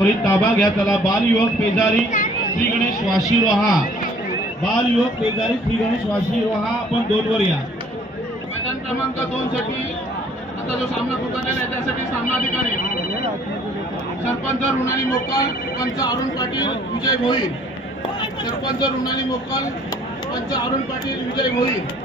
ताबा घ्या चला. बाल युवक पेजारी श्री गणेश वाशी रोहा. बाल युवक पेजारी श्री गणेश वाशी रोहा. आपण 2 वर या. मैदान क्रमांक 2 साठी आता जो सामना पुकारलेला आहे त्यासाठी सामनाधिकारी सरपंच रुणाली मोकल, पंच अरुण पाटील, विजय भोईर. सरपंच रुणाली मोकल, पंच अरुण पाटील, विजय भोईर.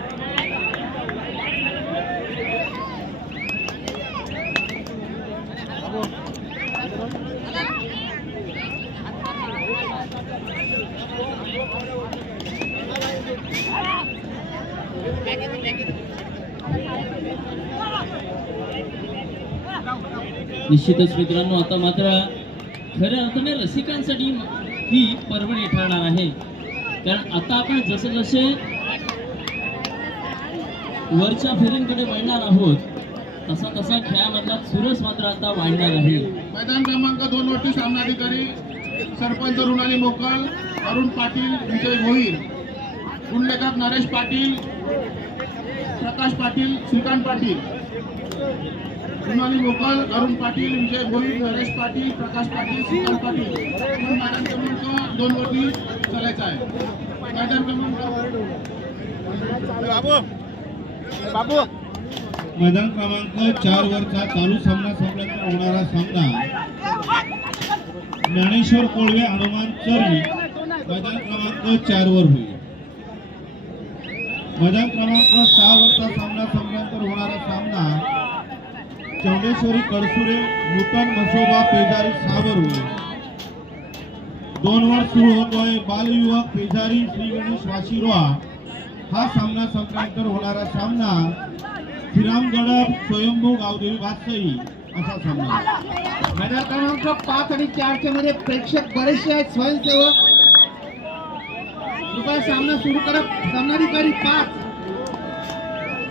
निश्चितच मित्रांनो, आता मात्र खऱ्या अर्थाने रसिकांसाठी ही पर्वणी ठरणार आहे. कारण आता आपण जसे जसे वरच्या फेरींकडे वळणार आहोत तसा तसा खेळामधला सुरस मात्र आता वाढणार आहे. मैदान क्रमांक 2 वरती सामनाधिकारी सरपंच रुणाली मोकल, अरुण पाटील, विजय भोईर. गुणलेखक नरेश पाटील, प्रकाश पाटील, श्रीकांत पाटील. रुणाली मोकल, अरुण पाटील, विजय भोईर, नरेश पाटील, प्रकाश पाटील, श्रीकांत पाटील. मैदान क्रमांक 2 वरती चालायचं आहे. मैदान क्रमांक मैदान क्रमांक 4 वरचा चालू सामना संपल्यानंतर होणारा सामना ज्ञानेश्वर कोळवे हनुमान चरी मैदान क्रमांक 4 वर होईल. मैदान क्रमांक 6 वरचा सामना संपल्यानंतर होणारा सामना चौंडेश्वरी कडसुरे नूतन मसोबा पेजारी 6 वर होईल. 2 वर सुरू होतोय बाल युवक पेजारी श्री गणेश वाशी रोहा. हा सामना संपल्यानंतर होणारा सामना श्रीराम गडप स्वयंभू गावदेवी वासई असा सामना. मैदान क्रमांक 5 आणि 4 च्या मध्ये प्रेक्षक बरेचसे आहेत. स्वयंसेवक कृपया सामना सुरू करा. सामनाधिकारी 5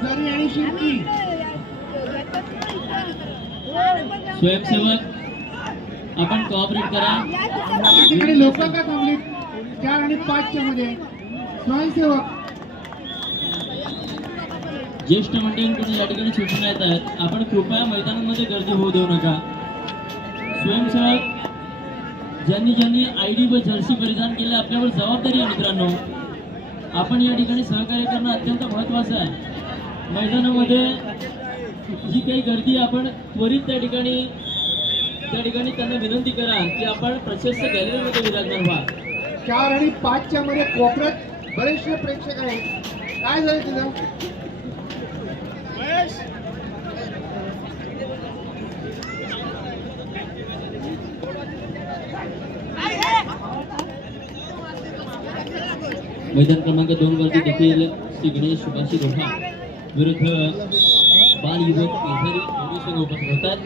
जरी आणि शिर्की. स्वयंसेवक आपण कोऑपरेट करा. या ठिकाणी लोक का थांबली 4 आणि 5 च्या मध्ये. स्वयंसेवक ज्येष्ठ मंडळींकडून या ठिकाणी सूचना येत आहेत, आपण कृपया मैदानामध्ये गर्दी होऊ देऊ नका. स्वयंसेवक ज्यांनी ज्यांनी ID व जर्सी परिधान केले आपल्यावर जबाबदारी आहे मित्रांनो. आपण या ठिकाणी सहकार्य करणं अत्यंत महत्त्वाचं आहे. मैदानामध्ये जी काही गर्दी आपण त्वरित त्या ठिकाणी त्यांना विनंती करा की आपण प्रशस्त गॅलरीमध्ये विराजमान व्हा. 4 आणि 5 च्या मध्ये कोपऱ्यात बरेचसे प्रेक्षक आहेत. काय झालं तिथं? मैदान क्रमांक 2 वरती देखील श्री गणेश वाशी रोहा विरुद्ध बाल युवक पेजारी दोन्ही संघ उपस्थित होतात.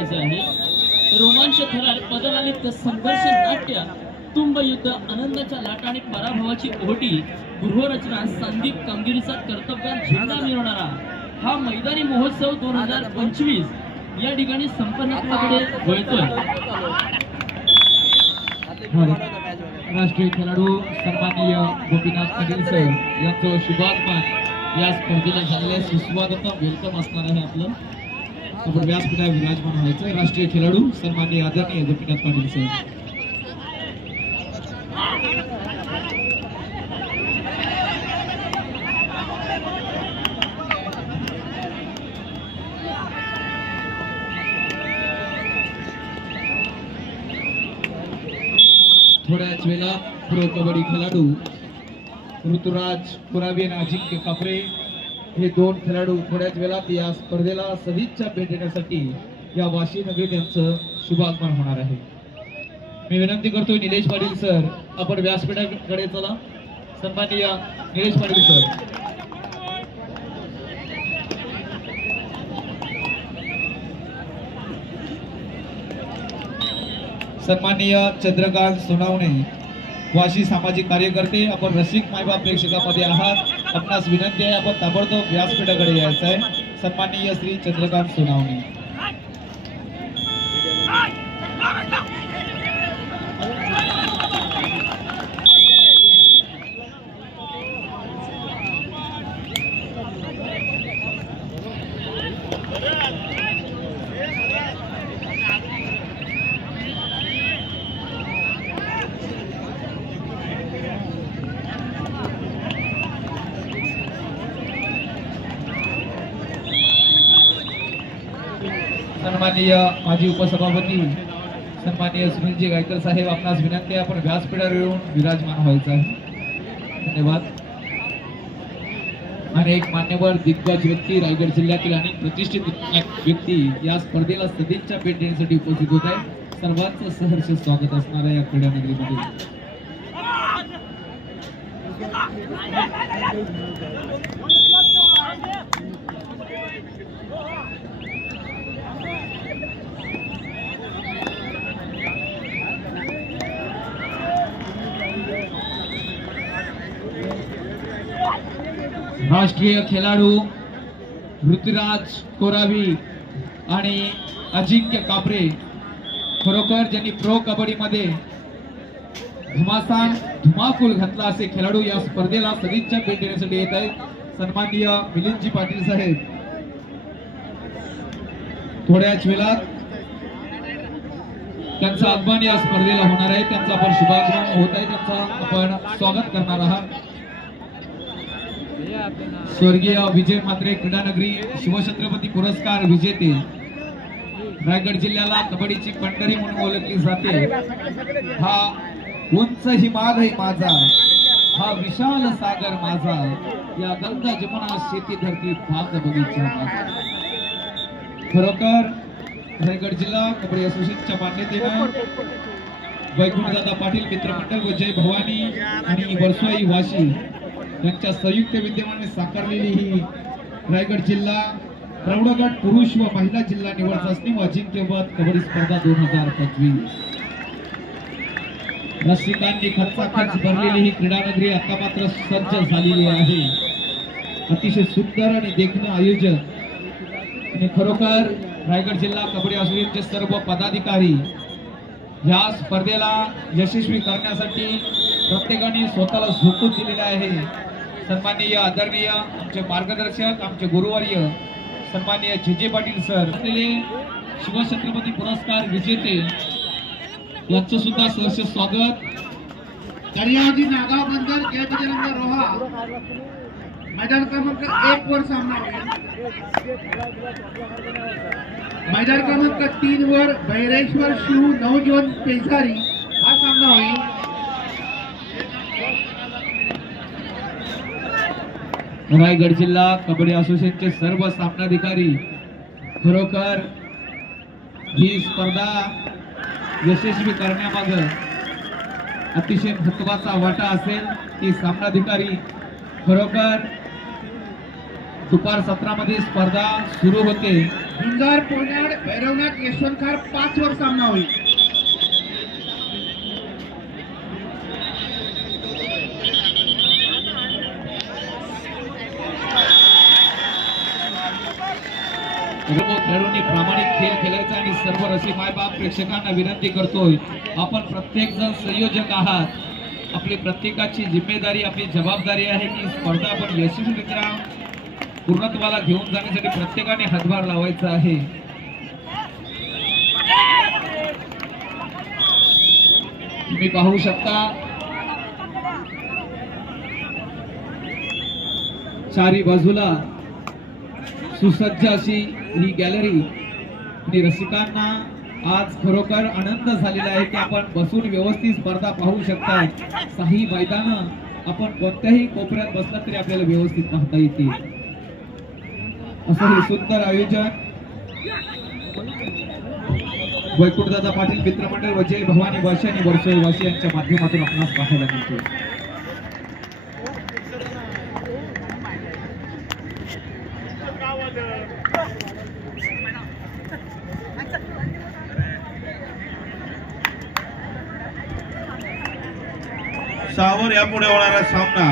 महत्वाचे आहे. रोमांच थरार पदनालिप्त संघर्ष नाट्य तुंब युद्ध आनंदाच्या लाटा आणि पराभवाची ओहोटी गृहरचना सांघिक कामगिरीचा कर्तव्यात झेंडा मिळवणारा हा मैदानी महोत्सव 2025 या ठिकाणी संपन्नतेकडे वळतोय. राष्ट्रीय खेळाडू सन्माननीय गोपीनाथ पाटील सर यांचं शुभागमन या स्पर्धेला झालेल्या सुस्वागत वेलकम असणार आहे. आपलं आपण व्यासपीठावर विराजमान व्हायचं. राष्ट्रीय खेळाडू सन्माननीय आदरणीय गोपीनाथ पाटील सर. थोड्याच वेळा प्रो कबड्डी खेळाडू ऋतुराज पुरावे आणि अजिंक्य कापरे हे दोन खेळाडू थोड्याच वेळात या स्पर्धेला सदिच्छा भेट देण्यासाठी या वाशी नगरीत यांचं शुभागमन होणार आहे. मी विनंती करतोय निलेश पाटील सर आपण व्यासपीठाकडे चला. सन्माननीय निलेश पाटील सर. सन्माननीय चंद्रकांत सोनावणे वाशी सामाजिक कार्यकर्ते आपण रसिक मायबाप प्रेक्षकामध्ये आहात. आपणास विनंती आहे आपण ताबडतोब व्यासपीठाकडे यायचं आहे. सन्माननीय श्री चंद्रकांत सोनावणे. सन्माननीय माजी उपसभापती सन्माननीय सुनीलजी गायकर साहेब आपणास विनंती आहे आपण व्यासपीठावर येऊन विराजमान व्हायचं आहे. धन्यवाद. अनेक मान्यवर दिग्गज व्यक्ती रायगड जिल्ह्यातील अनेक प्रतिष्ठित व्यक्ती या स्पर्धेला सदिच्छा भेट देण्यासाठी उपस्थित होत आहे. सर्वांचं सहर्ष स्वागत असणार आहे या क्रीडा नगरीमध्ये. राष्ट्रीय खेळाडू ऋतुराज कोरावी आणि अजिंक्य कापरे खरोखर ज्यांनी प्रो कबड्डीमध्ये घमासान धुमाकूल घातला असे खेळाडू या स्पर्धेला सदिच्छा भेट देण्यासाठी येत आहेत. सन्माननीय मिलिंदजी पाटील साहेब थोड्याच वेळात त्यांचं आगमन या स्पर्धेला होणार आहे. त्यांचा आपण शुभागमन होत आहे. त्यांचा आपण स्वागत करणार आहात. स्वर्गीय विजय म्हात्रे क्रीडा नगरी शिवछत्रपती पुरस्कार विजेते रायगड जिल्ह्याला कबड्डीची पंढरी म्हणून ओळखली जाते. हा उंच हिमालय माझा, हा विशाल सागर माझा, या गंगा जमुना शेती धरती भाग बगीचा माझा. खरोखर रायगड जिल्हा कबड्डी असोसिएशनच्या मान्यतेनं वैकुंठदादा पाटील मित्रमंडळ व जय भवानी आणि वर्सोई वाशी यांच्या संयुक्त विद्यमाने साकारलेली ही रायगड जिल्हा प्रौढगट पुरुष व महिला जिल्हा निवड चाचणी व अजिंक्यपद कबड्डी स्पर्धा 2025. रसिकांनी खर्चाखर्च भरलेली ही क्रीडा नगरी आता मात्र सज्ज झालेली आहे. अतिशय सुंदर आणि देखणं आयोजन आणि खरोखर रायगड जिल्हा कबड्डी असोसिएशनचे सर्व पदाधिकारी या स्पर्धेला यशस्वी करण्यासाठी प्रत्येकाने स्वतःला झोकून दिलेले आहे. सन्माननीय आदरणीय आमचे मार्गदर्शक आमचे गुरुवर्य सन्माननीय जे पाटील सर असलेले शिवछत्रपती पुरस्कार विजेते यांचं सुद्धा सहर्ष स्वागत. दर्यावजी नागाव बंदर जय बजरंग रोहा मैदान क्रमांक 1 वर सामना होईल. मैदान क्रमांक 3 वर भैरेश्वर शिव नवजीवन पेजारी हा सामना होईल. रायगड जिल्हा कबड्डी असोसिएशनचे सर्व सामनाधिकारी खरोखर ही स्पर्धा यशस्वी करण्यामागे अतिशय महत्त्वाचा वाटा असेल. ती सामनाधिकारी खरोखर दुपार सत्रामध्ये स्पर्धा सुरू होते. गुंजार कोनाड भैरवनाथ यशवंतखार 5 वर सामना होईल. सर्व खेळाडूंनी प्रामाणिक खेळ खेळायचा आणि सर्व रसिक मायबाप प्रेक्षकांना विनंती करतोय, आपण प्रत्येक जण संयोजक आहात. आपली प्रत्येकाची जिम्मेदारी, आपली जबाबदारी आहे की स्पर्धा आपण यशस्वीरित्या पूर्णत्वाला घेऊन जाण्यासाठी प्रत्येकाने हातभार लावायचा आहे. तुम्ही पाहू शकता चारी बाजूला सुसज्ज अशी ही गॅलरी आणि रसिकांना आज खरोखर आनंद झालेला आहे की आपण बसून व्यवस्थित स्पर्धा पाहू शकता. काही मैदान आपण कोणत्याही कोपऱ्यात बसला तरी आपल्याला व्यवस्थित पाहता येतील. असं हे सुंदर आयोजन वैकुंठदादा पाटील मित्रमंडळ व जय भवानी वाशी आणि वर्षोळी वाशी यांच्या माध्यमातून आपणास पाहायला मिळतो. सावर यापुढे होणारा सामना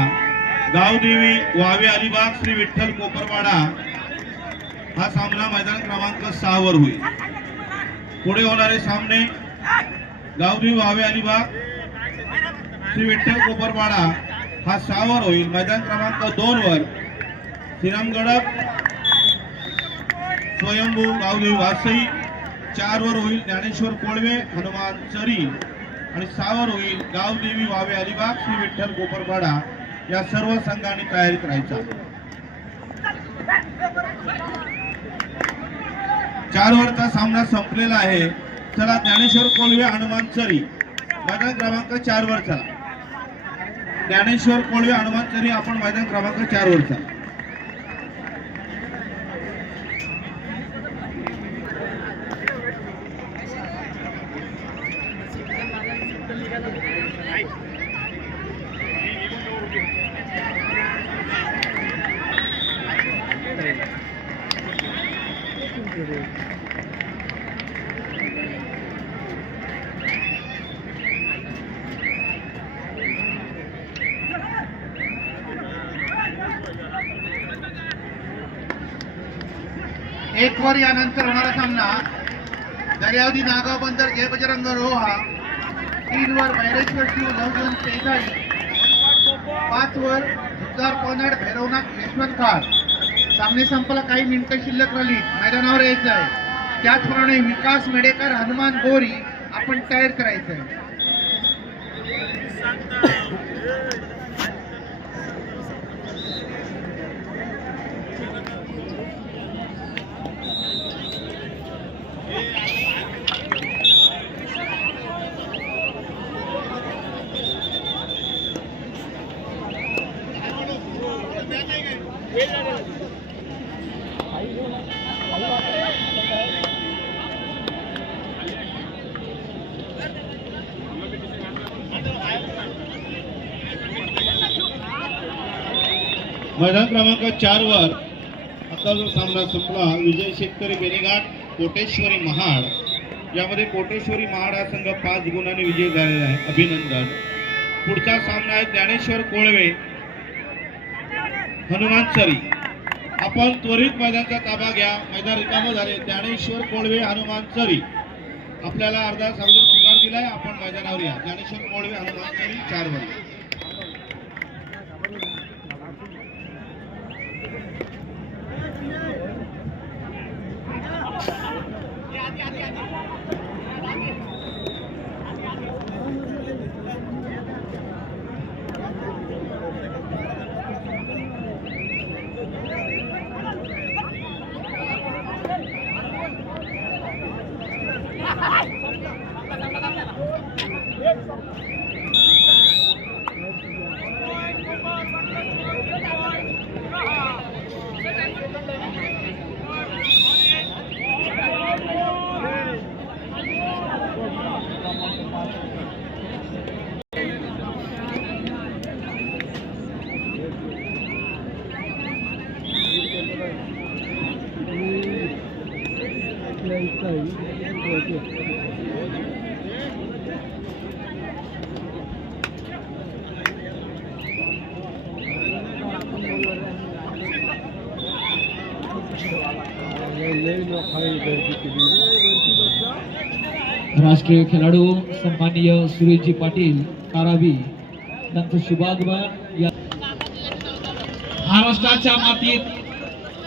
गावदेवी वावे अलिबाग श्री विठ्ठल कोपरवाडा हा सामना मैदान क्रमांक 6 वर होईल. पुढे होणारे सामने गावदेवी वावे अलिबाग श्री विठ्ठल कोपरवाडा हा 6 वर होईल. मैदान क्रमांक 2 वर श्रीरामगड स्वयंभू गावदेवी वासई 4 वर होईल ज्ञानेश्वर कोळवे हनुमान चरी आणि 6 वर होईल गावदेवी वावे अलिबाग श्री विठ्ठल कोपरवाडा. या सर्व संघांनी तयारीत राहायचा. 4 वरचा सामना संपलेला आहे. चला ज्ञानेश्वर कोळवे हनुमान चरी मैदान क्रमांक 4 वर चला. ज्ञानेश्वर कोळवे हनुमान चरी आपण मैदान क्रमांक 4 वर चला. एक वर यानंतर होणारा सामना दर्यावदी नागाव बंदर जय बजरंग रोहा 3 वर भैरेश्वर शिव नवजन पेजारी 5 वर गुंजार कोनाड भैरवनाथ यशवंतखार. सामने संपला, काही मिनिटं शिल्लक राहिली, मैदानावर यायचं आहे. त्याचप्रमाणे विकास मेडेकर हनुमान गोरी आपण तयार करायचं आहे. मैदान क्रमांक 4 वर आता जो सामना संपला विजय शेतकरी बेनेघाट कोटेश्वरी महाड. यामध्ये कोटेश्वरी महाड हा संघ 5 गुणांनी विजय झालेला आहे. अभिनंदन. पुढचा सामना आहे ज्ञानेश्वर कोळवे हनुमान चरी. आपण त्वरित मैदानाचा ताबा घ्या. मैदान रिकामं झाले. ज्ञानेश्वर कोळवे हनुमान चरी आपल्याला अर्धा सावधून पुकार दिलाय. आपण मैदानावर या. ज्ञानेश्वर कोळवे हनुमान चरी 4 वर. राष्ट्रीय खेळाडू सन्माननीय सुरेशजी पाटील कारावी त्यांचं शुभागमन या महाराष्ट्राच्या मातीत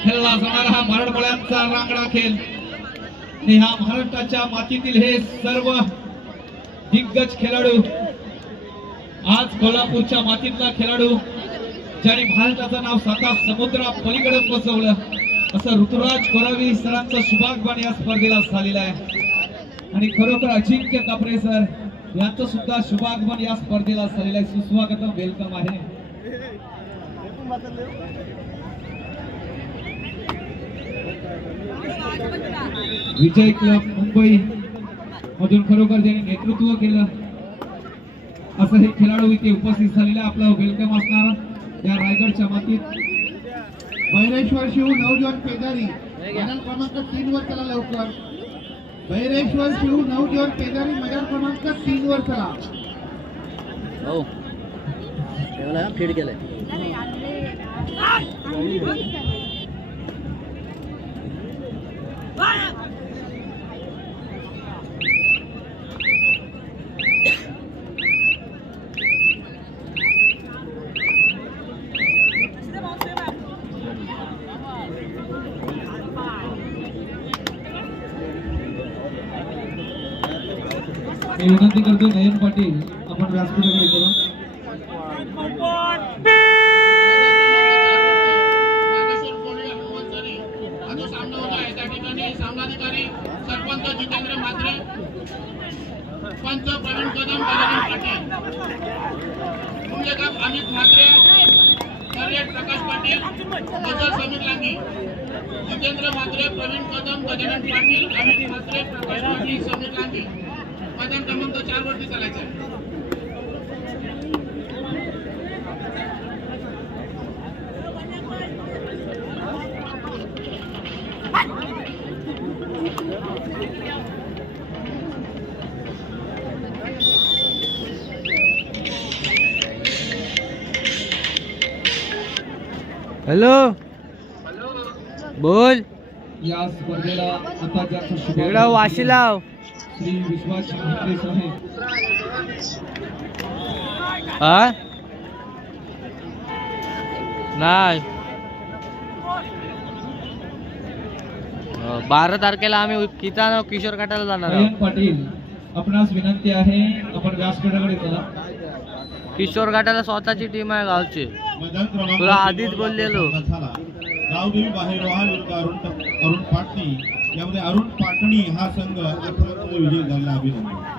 खेळला जाणारा हा मराठमोळ्यांचा रांगडा खेळ आणि हा महाराष्ट्राच्या मातीतील हे सर्व दिग्गज खेळाडू आज कोल्हापूरच्या मातीतला खेळाडू ज्याने महाराष्ट्राचं नाव साता समुद्रा पलीकडे पोहोचवलं असं ऋतुराज कोरावी सरांचं शुभागमन या स्पर्धेला झालेलं आहे आणि खरोखर अजिंक्य कापरे सर यांचं सुद्धा शुभागमन या स्पर्धेला झालेलं आहे. सुस्वागतम, वेलकम आहे. विजय क्लब मुंबई मधून खरोखर ज्यांनी नेतृत्व केलं असं हे खेळाडू इथे उपस्थित झालेले आपलं वेलकम असणार या रायगडच्या मातीत. भैरेश्वर शिव नवजवान पेदारी मैदान क्रमांक 3 वर चला लवकर. भैरेश्वर शिव नवजवान पेदारी मैदान क्रमांक 3 वर चला. हो ठेवला फीड केलंय. मी विनंती करतो नयन पाटील आपण व्यासपीठाकडे करू. सामनाधिकारी सरपंच जितेंद्र म्हात्रे, पंच प्रवीण कदम, पाटील, मुंडेकर अमित म्हात्रे, सर्वेट प्रकाश पाटील, गजल समीर लांगी, जितेंद्र म्हात्रे, प्रवीण कदम, गजानन पाटील, अमित म्हात्रे, प्रकाश पाटील, समीर लांगी. मैदान क्रमांक 4 वरती चालायचं. हॅलो बोल. या स्पर्धेला आता ज्याचं इकडं शुभागमन वाशी लाव. श्री विश्वास म्हात्रे साहेब हा नाही 12 तारखेला आम्ही किसान किशोर काटायला जाणार नयन आहोत. पाटील आपणास विनंती आहे आपण व्यासपीठाकडे चला. किशोर घाटाला स्वतःची टीम आहे गावची. मैदान क्रमांक तुला आधीच बोललेलो. झाला. गावदेवी बाहेरवाहा विरुद्ध अरुण पाटणी यामध्ये अरुण पाटणी हा संघ अप्रतिम विजय झाला. अभिनंदन.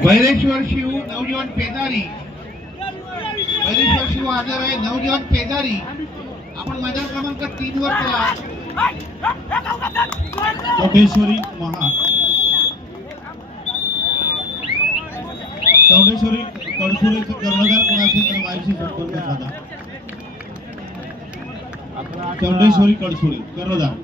भैरेश्वर शिव नवजीवन पेदारी, भैरेश्वर शिव हजर आहे. नवजीवन पेदारी आपण मैदान क्रमांक 3 वर चला. चौडेश्वरी महार, चौडेश्वरी कडसुरेचं कर्णधार कोण असेल तर माझ्याशी संपर्क साधा. चौडेश्वरी कडसुरे कर्णधार.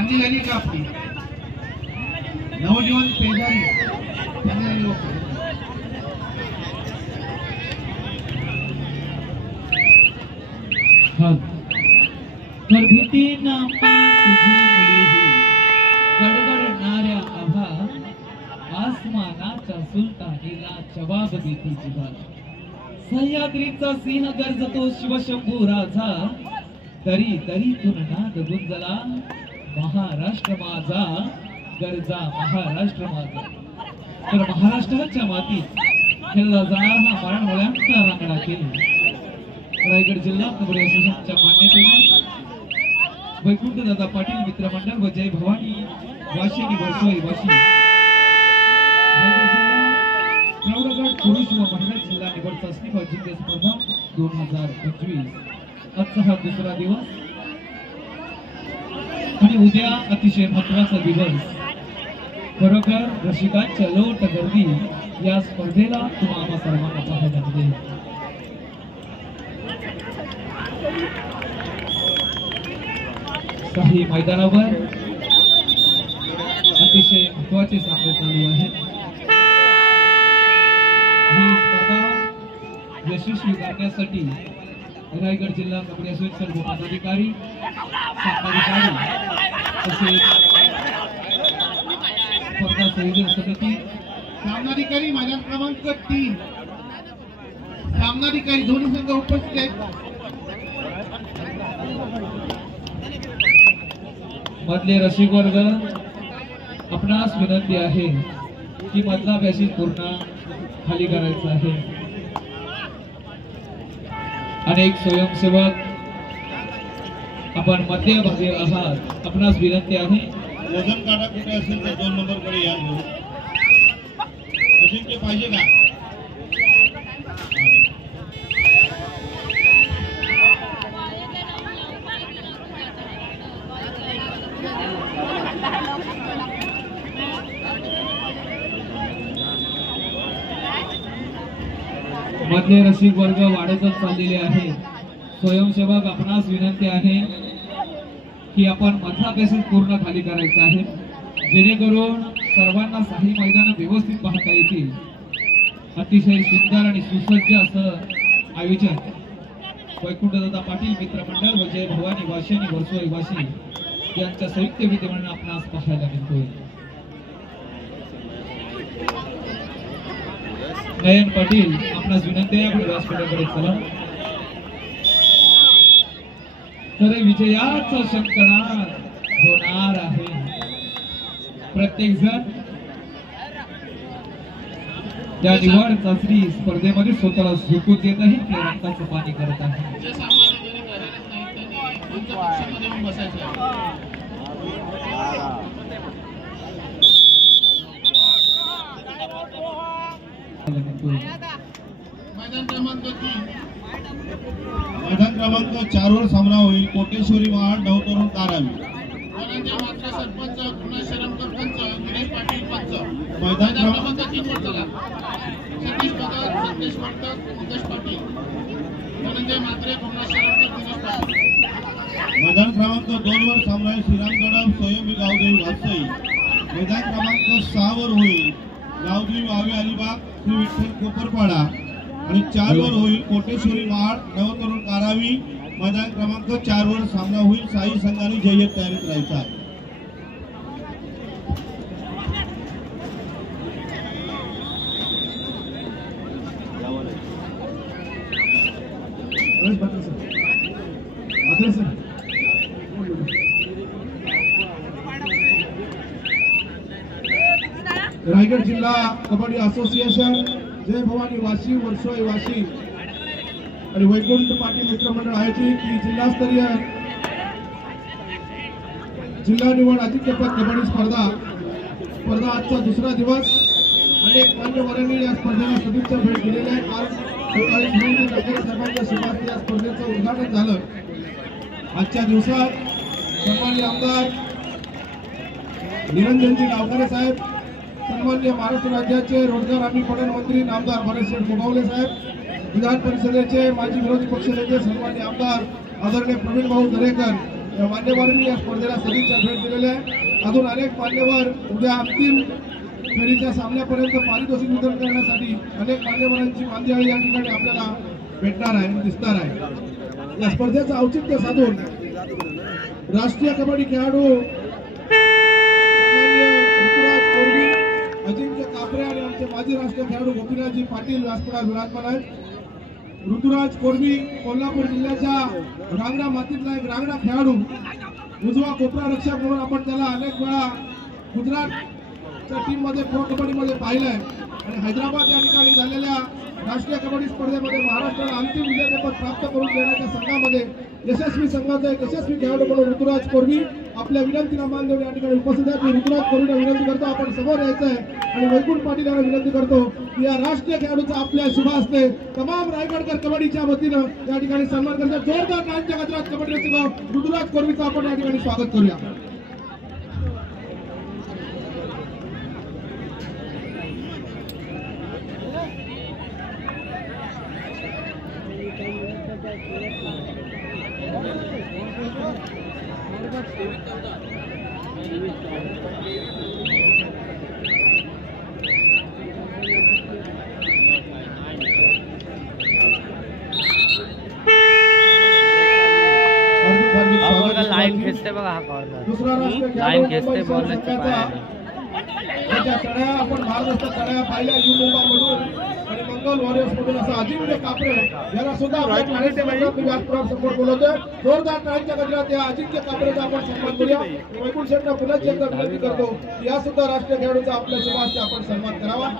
फांदी झाली का आपली नवजीवन पेजारी त्यांनी लोक तर भीती नापा तुझी मुलीही गडगडणाऱ्या आभा आसमानाच्या सुलतानीला जबाब देती जिवाला सह्याद्रीचा सिंह गर्जतो शिवशंभू राजा तरी तरीतून नाद गुंजला महाराष्ट्र माझा गरजा महाराष्ट्र माझा. तर महाराष्ट्राच्या मातीत खेळला जाणारा हा मराठवाड्यांचा रांगडा खेळ रायगड जिल्हा कबड्डी असोसिएशनच्या मान्यतेने वैकुंठ दादा पाटील मित्रमंडळ व जय भवानी वाशी आणि वर्सोई वाशी रायगड जिल्हा प्रौढगट पुरुष व महिला जिल्हा निवड चाचणी व जिल्हा स्पर्धा 2025 आजचा हा दुसरा दिवस आणि उद्या अतिशय महत्वाचा दिवस. खरोखर रसिकांच्या लोट गर्दी या स्पर्धेला तुम्हाला सर्वांना पाहायला मिळेल. काही मैदानावर अतिशय महत्वाचे सामने चालू आहेत. ही स्पर्धा यशस्वी करण्यासाठी रायगड जिल्हा कबड्डी असोसिएशन सर्व पदाधिकारी सामनाधिकारी तसेच स्पर्धा संयोजन समिती सामनाधिकारी मैदान क्रमांक 3 सामनाधिकारी दोन्ही संघ उपस्थित आहेत. मधले रसिक वर्ग आपणास विनंती आहे की मधला पॅसेज पूर्ण खाली करायचा आहे. अनेक स्वयंसेवक आपण मध्यभागी आहात आपणास विनंती आहे वजन काटा कुठे असेल तर 2 नंबर कडे या. अजिंक्य पाहिजे का? मधले रसिक वर्ग वाढतच चाललेले आहे. स्वयंसेवक आपणास विनंती आहे की आपण मधला पॅसेज पूर्ण खाली करायचा आहे जेणेकरून सर्वांना साही मैदान व्यवस्थित पाहता येतील. अतिशय सुंदर आणि सुसज्ज असं आयोजन वैकुंठदादा पाटील मित्रमंडळ व जय भवानी वाशी आणि वर्सोई वाशी यांच्या संयुक्त विद्यमाने आपणास पाहायला मिळतोय. नयन पाटील आपणास विनंती आहे आपण व्यासपीठाकडे चला. तर विजयाचा शंकनाद होणार आहे. प्रत्येक जण त्या निवड चाचणी स्पर्धेमध्ये स्वतःला झोकून देत आहे ते रक्ताचं पाणी करत आहे. जे सामनाधिकारी झालेलेच नाहीत त्यांनी त्यांच्या पक्षामध्ये येऊन बसायचं आहे. मैदान क्रमांक 3 मैदान क्रमांक 4 वर सामना होईल. कोटेश्वरी महाड नवतरुण कारावी. धनंजय मात्र सरपंच कृष्णा शरमकर पंच गिरीश पाटील पंच. मैदान मैदान क्रमांक 3 वर चला. सतीश पदक संदेश वर्तक नितेश पाटील धनंजय मात्रे कृष्णा शरमकर गिरीश पाटील. मैदान क्रमांक 2 वर सामना आहे श्रीरामगड स्वयंभी गावदेवी वासई. मैदान क्रमांक 6 वर होईल गावदेवी वावे अलिबाग श्री विठ्ठल कोपरपाडा आणि 4 वर होईल कोटेश्वरी महाड नवतरुण कारावी. मैदान क्रमांक 4 वर सामना होईल. साई संघाने जय्यत तयारीत राहायचा आहे. रायगड जिल्हा कबड्डी असोसिएशन जय भवानी वाशी वर्सोई वाशी आणि वैकुंठ पाटील मित्रमंडळ आयोजित ही जिल्हास्तरीय जिल्हा निवड अजिंक्यपद कबड्डी स्पर्धा आजचा दुसरा दिवस. अनेक मान्यवरांनी या स्पर्धेला सदिच्छा भेट दिलेली आहे. आज सकाळी नगरसभांच्या शिफारसी या स्पर्धेचं उद्घाटन झालं. आजच्या दिवसात सन्माननीय आमदार निरंजनजी गावकरे साहेब, सन्माननीय महाराष्ट्र राज्याचे रोजगार हमी पणन मंत्री नामदार भरतसिंग गोगावले साहेब, विधान परिषदेचे माजी विरोधी पक्षनेते सन्माननीय आमदार आदरणीय प्रवीण भाऊ दरेकर त्या मान्यवरांनी या स्पर्धेला सदिच्छा भेट दिलेली आहे. अजून अनेक मान्यवर उद्या अंतिम फेरीच्या सामन्यापर्यंत पारितोषिक वितरण करण्यासाठी अनेक मान्यवरांची मांदियाळी या ठिकाणी आपल्याला भेटणार आहे, दिसणार आहे. या स्पर्धेचं औचित्य साधून राष्ट्रीय कबड्डी खेळाडू सन्माननीय ऋतुराज कोरवी, अजिंक्य कापरे आणि आमचे माजी राष्ट्रीय खेळाडू गोपीनाथजी पाटील व्यासपीठावर विराजमान आहेत. ऋतुराज कोरवी कोल्हापूर जिल्ह्याच्या रांगणा मातीतला एक रांगणा खेळाडू, उजवा कोपरा रक्षक म्हणून आपण त्याला अनेक वेळा गुजरातच्या टीम मध्ये प्रो कबड्डी मध्ये पाहिलंय आणि हैदराबाद या ठिकाणी झालेल्या राष्ट्रीय कबड्डी स्पर्धेमध्ये महाराष्ट्राला अंतिम विजेतेपद प्राप्त करून देण्याच्या संघामध्ये यशस्वी संघाचा एक यशस्वी खेळाडू म्हणून ऋतुराज कोरवी आपल्या विनंतीला मान देऊन या ठिकाणी उपस्थित आहेत. मी ऋतुराज कोरवीला विनंती करतो आपण समोर यायचं आहे आणि वैकुंठ पाटील यांना विनंती करतो की या राष्ट्रीय खेळाडूचा आपल्या शुभ हस्ते तमाम रायगडकर कबड्डीच्या वतीनं या ठिकाणी सन्मान करतात. जोरदार टाळ्यांच्या गजरात कबड्डी रसिक ऋतुराज कोरवीचं आपण या ठिकाणी स्वागत करूया. हार्दिक स्वागत. लाईन खेचते बघा हा कॉर्नर. दुसरा राष्ट्रीय खेळाडू लाईन खेचते मुंबई शहर बॉलची संघाचा त्याच्या चढ्या आपण महाराष्ट्रात चढ्या पाहिल्या यू मुंबईमधून आणि मंगल वॉरियर्स मधून असं अजिंक्य कापरे याला सुद्धा आपल्या टाळ्यांच्या गजरात मी व्यासपीठावर समोर बोलवतोय. जोरदार टाळ्यांच्या गजरात या अजिंक्य कापरेचा आपण सन्मान करूया. वैकुंठ शेठना पुन्हा एकदा विनंती करतो की या सुद्धा राष्ट्रीय खेळाडूचा आपल्या शुभ हस्ते आपण सन्मान करावा.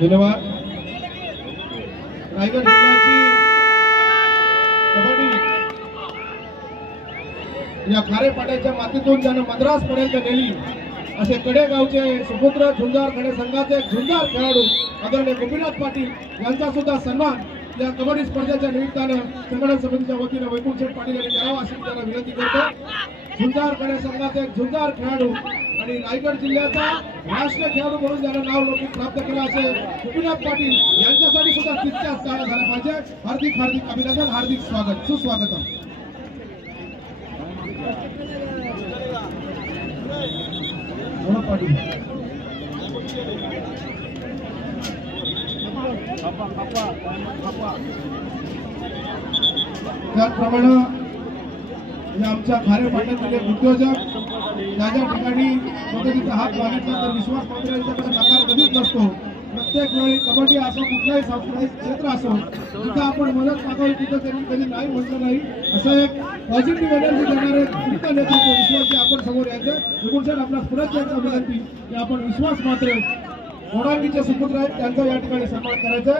धन्यवाद. रायगड जिल्ह्याची कबड्डी या खारेपाड्याच्या मातीतून ज्यानं मद्रास पर्यंत नेली असे कडे गावचे सुपुत्र झुंजार कडे संघाचे झुंजार खेळाडू आदरणीय गोपीनाथ पाटील यांचा सुद्धा सन्मान या कबड्डी स्पर्धेच्या निमित्तानं संघटन समितीच्या वतीनं वैकुंठ शेठ पाटील यांनी करावा अशी त्यांना विनंती करतो. झुंजार कडे संघाचे झुंजार खेळाडू आणि रायगड जिल्ह्याचा राष्ट्रीय खेळाडू म्हणून ज्यानं नाव लौकिक प्राप्त केलं असे गोपीनाथ पाटील यांच्यासाठी सुद्धा तितक्याच टाळ्या झाल्या पाहिजे. हार्दिक हार्दिक अभिनंदन, हार्दिक स्वागत, सुस्वागतम. पाटील त्याचप्रमाणे आमच्या खारेपाट्यातील एक उद्योजक ज्या ज्या ठिकाणी मदतीचा हात मागितला तर विश्वास पात्र यांच्याकडे नकार कधीच नसतो. प्रत्येक वेळी कबड्डी असो कुठलाही सांस्कृतिक क्षेत्र असो तिथं आपण मदत मागावी तिथं त्यांनी कधी नाही म्हटलं नाही. असं एक पॉझिटिव्ह एनर्जी देणारे तुमचा नेतृत्व विश्वासचे आपण समोर यायचं. विपुलसर आपला पुन्हा एकदा विनंती की आपण विश्वास मात्र मोडांगीचे सुपुत्र आहेत त्यांचा या ठिकाणी सन्मान करायचा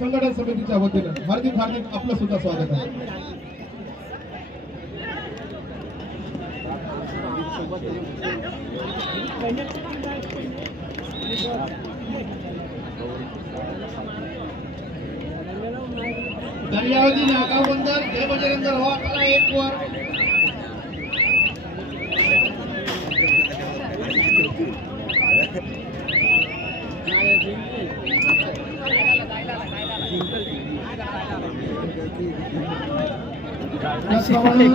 संघटन समितीच्या वतीनं. हार्दिक हार्दिक आपलं सुद्धा स्वागत आहे. दर्यावती नागाव बंदर जय बजरंग रहा कला एक वर त्याचप्रमाणे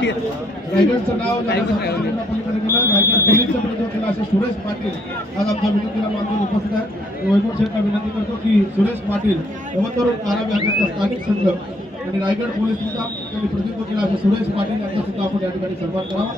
रायगडचं नाव पलीकडे गेलं. रायगड पोलीसचा प्रतिनिधित्व केला असे सुरेश पाटील आज आमच्या विनंतीला मानून उपस्थित आहेत. वैकुंठ शेठला विनंती करतो की सुरेश पाटील यवतमाळ कारागृहाचा स्थानिक संघ आणि रायगड पोलीस सुद्धा त्यांनी प्रतिनिधित्व केलं असे सुरेश पाटील यांचा सुद्धा आपण या ठिकाणी सन्मान करावा.